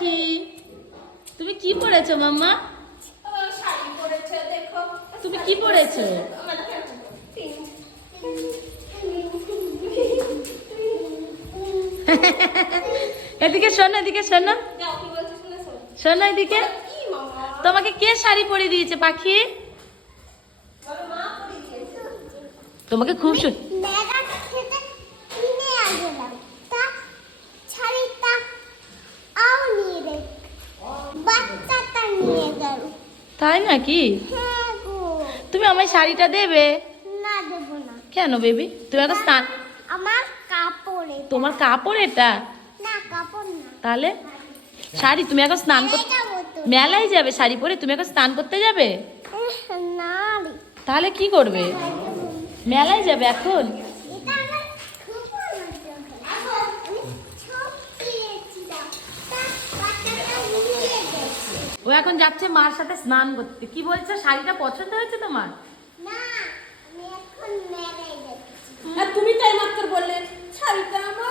পাখি, তুমি কি পড়েছো মাম্মা? শাড়ি পরেছে দেখো। তুমি কি পড়েছো? এদিকে শোনো, এদিকে শোনো, যাও কি বলছিস শুনেছো? শোনো এদিকে। কি মামা? তোমাকে কে শাড়ি পরিয়ে দিয়েছে পাখি? বলো মা পরিয়ে দিয়েছে। তোমাকে খুব মেলা খেতে কিনে আসলাম তা শাড়িটা আও নিয়ে রে বাচ্চাটা নিয়ে গেল। তাই নাকি? হ্যাঁ গো, তুমি আমায় শাড়িটা দেবে? না দেবো না, কেন বেবি? তুমি এখন স্নান, আমার কাপড়ে। তোমার কাপড় এটা? না কাপড় না, তাহলে শাড়ি। তুমি এখন স্নান করতে মেলাবো তো। মেলায় যাবে শাড়ি পরে? তুমি এখন স্নান করতে যাবে? না রে, তাহলে কি করবে? মেলায় যাবে এখন? এটা আমার খুব ভালো লাগে। আমি সব পেয়েছিলাম তা বাচ্চাটা নিয়ে গেছে। ও এখন যাচ্ছে মার সাথে স্নান করতে। কি বলছো, শাড়িটা পছন্দ হয়েছে তোমার? না, আমি এখন মেলায় যাচ্ছি। আর তুমি তাই মাত্র বললে শাড়িটা আমার